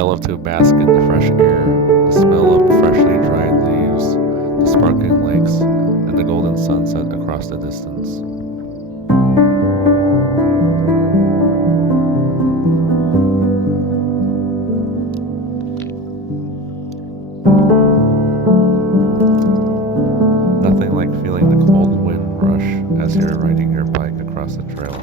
I love to bask in the fresh air, the smell of freshly dried leaves, the sparkling lakes, and the golden sunset across the distance. Nothing like feeling the cold wind rush as you're riding your bike across the trail.